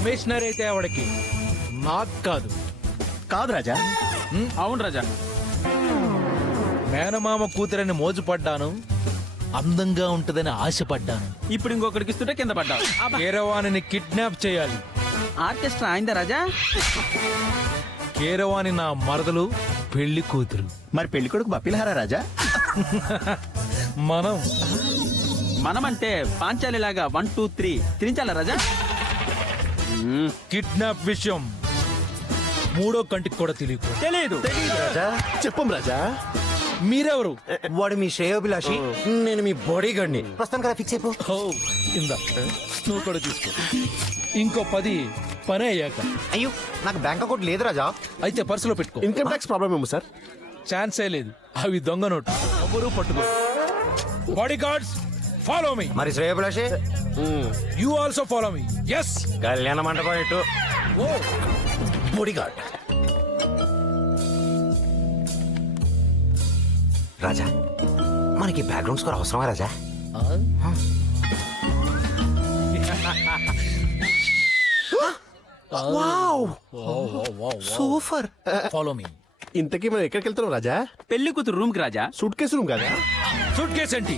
Commissioner అయితే ఆవిడకి, నాకు కాదు. కాదు రాజా. అవును రాజా. మేనమామ కూతురని మోజుపడ్డాను, అందంగా ఉంటదని ఆశపడ్డాను. ఇప్పుడు ఇంకొకరికి ఇస్తుంటే కింద పడ్డావు. కీరవాణిని కిడ్నాప్ చేయాలి. ఆర్కెస్ట్రా అయిందా రాజా? కీరవాణి నా మరదలు, పెళ్లి కూతురు. మరి పెళ్లి కొడుకు బప్పిలహారా రాజా? మనమంటే పాంచాలిలాగా 1 2 3 తిరించాలా రాజా? కిడ్నాప్ విషయం మూడో కంటికి కూడా తెలియదు. తెలియదు. రాజా చెప్పం రాజా. మీరెవరు? వాడు మీ శ్రేయోభిలాషి, నేను మీ బాడీ గార్డ్ని. ప్రస్తుతం కదా ఫిక్స్ అయిపో. ఓ, ఇందా నువ్వు కూడా తీసుకో. ఇంకో 10 పని అయ్యాక. అయ్యో నాకు బ్యాంక్ అకౌంట్ లేదు రాజా. అయితే పర్సులో పెట్టుకో. ఇన్కమ్ ట్యాక్స్ ప్రాబ్లం ఏమో సార్? ఛాన్సే లేదు, అవి దొంగ నోటు, ఎవరు పట్టుకో. Body guards follow me. మరి శ్రేయోభిలాషి you also follow me. Yes. కళ్యాణ మండపం ఇటు. ఓ, బాడీ గార్డ్. రాజా మనకి బ్యాక్గ్రౌండ్ స్కోర్ అవసరమా రాజా? సూపర్. Follow me. ఇంతకీ మనం ఎక్కడికి వెళ్తున్నాం రాజా? పెళ్లి కూతురు రూమ్ కి రాజా. సూట్ కేసు రూమ్ కదా? సూట్ కేసు ఏంటి?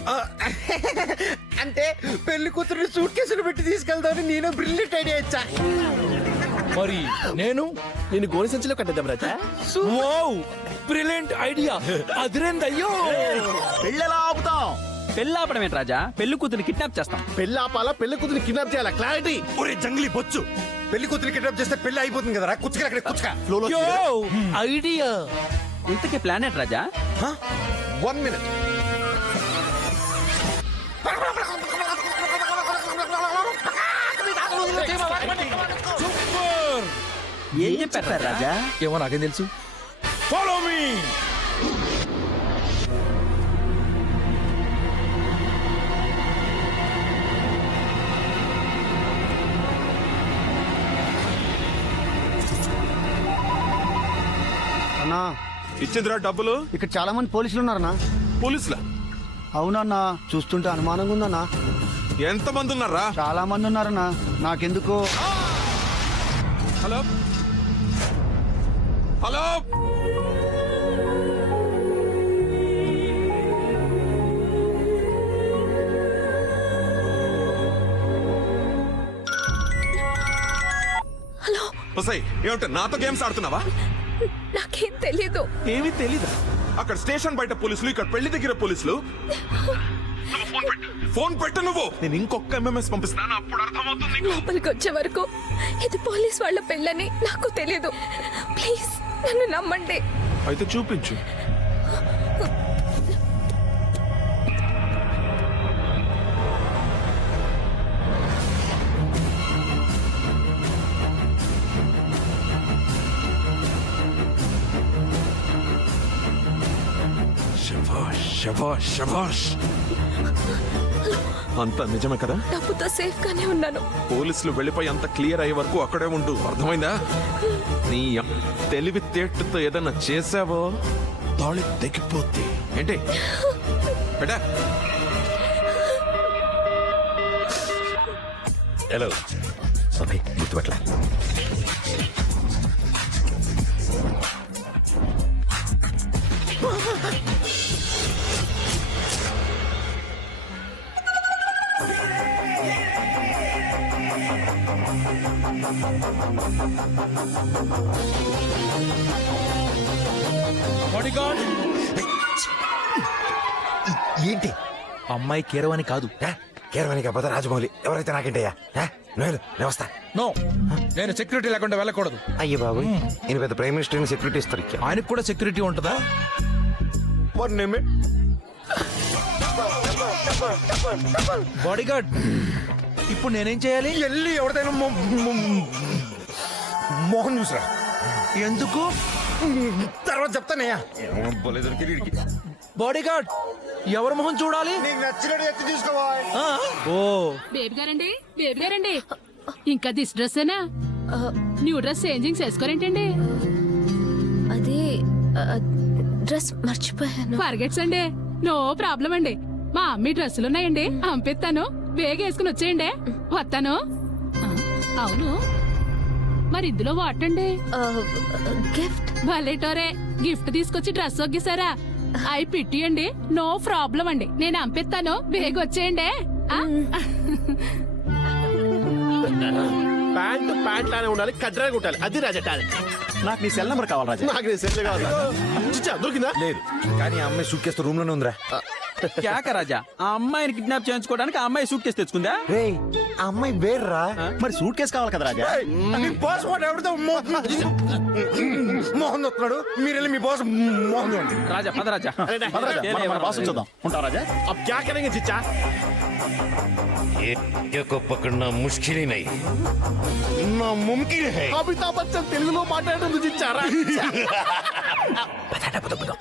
అంటే పెళ్లి కూతురు సూట్ కేసులు పెట్టి తీసుకెళ్తాను. నేను బ్రిలియంట్ ఐడియా ఇచ్చా. మరి నేను గోని సంచిలో కట్టేద్దాం రాజా. Wow, brilliant idea. అదిరేందయ్యో. పెళ్ళెలా ఆపుతాం? పెళ్లి ఆపడం ఏంటి రాజా? పెళ్లి కూతురు కిడ్నాప్ చేస్తాం. పెళ్ళి ఆపాలా, పెళ్లి కూతురు కిడ్నాప్ చేయాలా? క్లారిటీ. ఒరే జంగ్లీ బొచ్చు, పెళ్లి కూతురు కిడ్నాప్ చేస్తే పెళ్లి అయిపోతుంది కదరా. కుచ్చుక అక్కడ కుచ్చుక. యో, ఐడియా. ఇంతకీ ప్లాన్ ఏంటి రాజా? 1 minute. సూపర్. ఏం చెప్పారు రాజా? ఏమో నాకేం తెలుసు. Follow me. అన్నా ఇచ్చిందిరా డబ్బులు? ఇక్కడ చాలా మంది పోలీసులు ఉన్నారన్నా. పోలీసులా? అవునన్నా, చూస్తుంటే అనుమానంగా ఉందన్నా. ఎంత మంది ఉన్నారా? చాలా మంది ఉన్నారన్నా. నాకెందుకో. Hello hello, hello. ఒసై ఏమిటి నాతో గేమ్స్ ఆడుతున్నావా? నాకేం తెలీదు. ఏమీ తెలీదా? అక్కడ స్టేషన్ బయట పోలీసులు, ఇక్కడ పెళ్లి దగ్గర పోలీసులు. ఫోన్ పెట్టు నువ్వు. నేను ఇంకొక MMS పంపిస్తాను, అప్పుడు అర్థమవుతుంది. లోపలికి వచ్చే వరకు ఇది పోలీస్ వాళ్ళ పెళ్ళని నాకు తెలీదు. ప్లీజ్ నన్ను నమ్మండి. అయితే చూపించు. శభాష్ శభాష్ శభాష్. అంతా నిజమే కదా? డబ్బుతో సేఫ్ గానే ఉన్నాను. పోలీసులు వెళ్ళిపోయి అంత క్లియర్ అయ్యే వరకు అక్కడే ఉండు, అర్థమైందా? నీ తెలివి తేట్టుతో ఏదన్నా చేసావో తాళి తెగిపోద్ది. ఏంటి బేటా? హలో అబ్బాయి, గుర్తుపట్ల. బాడీగార్డ్. ఏంటి? అమ్మాయి కీరవాణి కాదు. కేరవాణి కాకపోతే రాజమౌళి. ఎవరైతే నాకేంటయ్యా? నేను వస్తా. నో, నేను సెక్యూరిటీ లేకుండా వెళ్ళకూడదు. అయ్యో బాబు, నేను పెద్ద ప్రైమ్ మినిస్టర్ సెక్యూరిటీ ఇస్తారు. ఆయనకు కూడా సెక్యూరిటీ ఉంటుందా? బాడీగార్డ్, ఇప్పుడు నేనేం చేయాలి? వెళ్ళి ఎవరిదైనా మోహన్ చూసరా. ఎందుకు? తర్వాత చెప్తానయ్యా. బాడీగార్డ్, ఎవరి మొహం చూడాలి? నీకు నచ్చినట్టు ఎత్తి తీసుకోవా. ఓ, బేబీ గారండి ఇంకా దిస్ డ్రెస్సేనా? న్యూ డ్రెస్ చేంజింగ్ చేసుకోరేంటండి? అది డ్రెస్ మర్చిపోయాను. ఫర్గెట్స్ అండి, నో ప్రాబ్లం అండి. మా అమ్మి డ్రెస్సులు ఉన్నాయండి, పంపిస్తాను. వేగ వేసుకుని వచ్చేయండి. వస్తాను. అవును, మరి ఇందులో వాటండి గిఫ్ట్. భలేటోరే గిఫ్ట్ తీసుకొచ్చి డ్రెస్ ఒగ్గేసారా అయి పిట్టియండి. నో ప్రాబ్లం అండి, నేను పంపిస్తాను. బేగొచ్చేయండి. ప్యాంట్ లానే ఉండాలి, కడ్రా కొట్టాలి. అది రాజా టాలెంట్. నాకు నీ సెల్ నెంబర్ కావాలి రాజా. నాకు నీ సెల్ కావాలి. చిచ్చా దొరికిందా? లేదు కానీ ఆ అమ్మాయి సూట్ కేసు రూమ్ లోనే ఉందిరా. క్యాక రాజా, ఆ అమ్మాయిని కిడ్నాప్ చేయించుకోవడానికి ఆ అమ్మాయి సూట్ కేసు తెచ్చుకుందా? రే ఆ అమ్మాయి వేర్రా. మరి సూట్ కేసు కావాలి కదా రాజా. నీ బాస్ వాడు ఎవరితో మోహన్ వస్తున్నాడు, మీరు వెళ్ళి మీ బాస్ మోహన్ చూడండి. రాజా పద రాజా. అరే నా, పద రాజా, మన బాస్ చూద్దాం. ఉంటా రాజా. अब क्या करेंगे चिच्चा? ये को पकड़ना मुश्किल ही नहीं नामुमकिन है. అమితాబ్ బచ్చన్ తెలుగులో మాట్లాడుతుంది చిచ్చా. రా.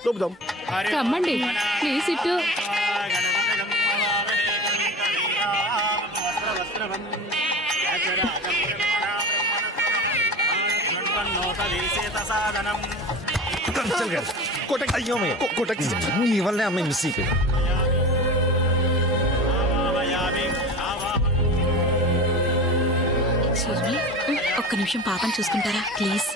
దొబ్బుదాం. కమ్మండి ప్లీజ్ ఇటు. కొట్టకి. అయ్యో మయ్య. కొట్టకి. నీ వల్లే అమ్మాయి మిస్ అయిపోయింది. ఎక్స్క్యూజ్ మీ, ఒక్క నిమిషం పాపని చూసుకుంటారా ప్లీజ్?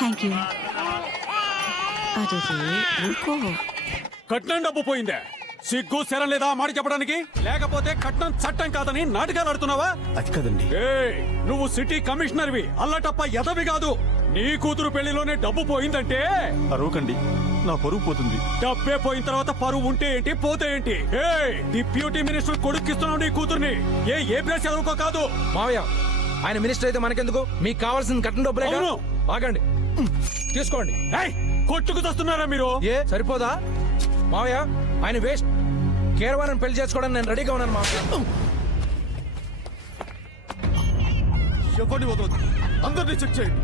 Thank you. అదే ఊరుకో. కట్నం డబ్బు పోయిందే, సిగ్గు శరం లేదా మాట చెప్పడానికి? లేకపోతే కట్నం చట్టం కాదని నాటకాలు ఆడుతున్నావా? అది కదండి. ఏయ్, నువ్వు సిటీ కమిషనర్వి, అల్లటప్ప ఎదవి కాదు. నీ కూతురు పెళ్లిలోనే డబ్బు పోయిందంటే అరవకండి, నా పరువు పోతుంది. డబ్బే పోయిన తర్వాత పరువు ఉంటే ఏంటి పోతే ఏంటి? ఏయ్, డిప్యూటీ మినిస్టర్ కొడుకిస్తున్నావు నీ కూతుర్ని. ఏ ప్లేస్ చదువుకో కాదు. మావయ్య ఆయన మినిస్టర్ అయితే మనకెందుకు? మీకు కావాల్సిన కట్టిన డబ్బులే. అవును. ఆగండి, తీసుకోండి. ఏయ్, కొట్టుకు తెస్తున్నారా మీరు? ఏ సరిపోదా మావయ్య? ఆయన వేస్ట్. కేరవాణని పెళ్లి చేసుకోవడానికి నేను రెడీగా ఉన్నాను మావయ్య. ఎవరిని వదలదు, అందరినీ చెక్ చేయండి.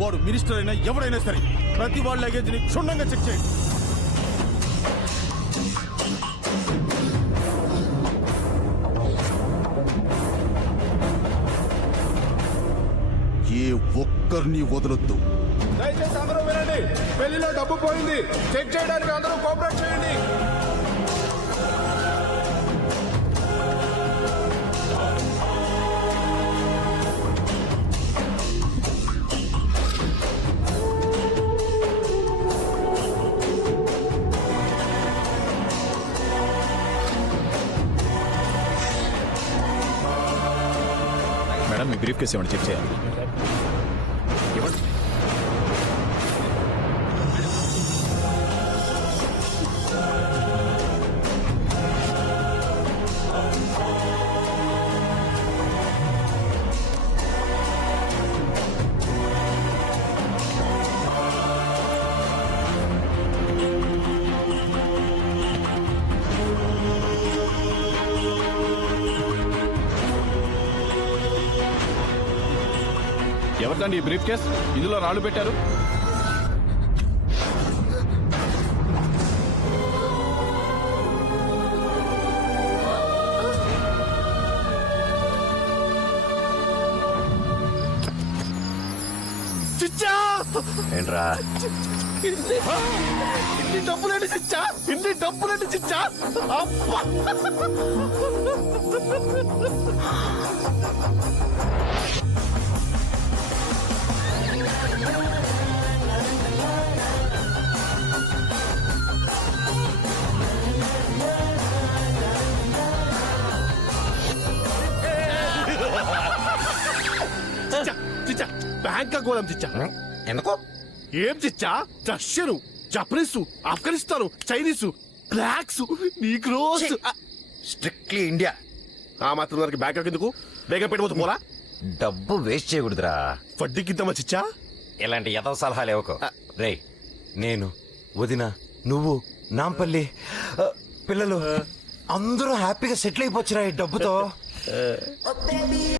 వాడు మినిస్టర్ అయినా ఎవడైనా సరే ప్రతి వాళ్ళ లగేజ్ ని క్షుణ్ణంగా చెక్ చేయండి. ఏ ఒక్కరిని వదలొద్దు. దయచేసి అందరూ వినండి. పెళ్లిలో డబ్బు పోయింది, చెక్ చేయడానికి అందరూ కోఆపరేట్ చేయండి. మేడం మీ బ్రీఫ్ కేసు ఏమైనా చెక్ చేయాలి. ఎవరిదండి ఈ బ్రీఫ్ కేస్? ఇందులో రాళ్ళు పెట్టారు. చిచ్చా ఏంట్రా ఇన్ని డబ్బులేంటి చిచ్చా? ఇన్ని డబ్బులేంటి చిచ్చా? అబ్బా! చిచ్చా, చిచ్చా, బ్యాంకాక్ పోదాం చిచ్చా. ఎందుకో? ఏం చిచ్చా? Russian, Japanese, Afghanistan, Chinese, blacks, negroes. Strictly India. ఆ మాత్రం దానికి బ్యాంకాక్ ఎందుకు? బేగం పెట్టిపోతు పోరా. డబ్బు వేస్ట్ చేయకూడదురా. వడ్డీకి ఇద్దామా చిచ్చా? ఇలాంటి ఎదవ సలహాలు ఇవ్వకు. రేయ్, నేను, వదిన, నువ్వు, నాంపల్లి పిల్లలు అందరూ హ్యాపీగా సెటిల్ అయిపోవచ్చురా ఈ డబ్బుతో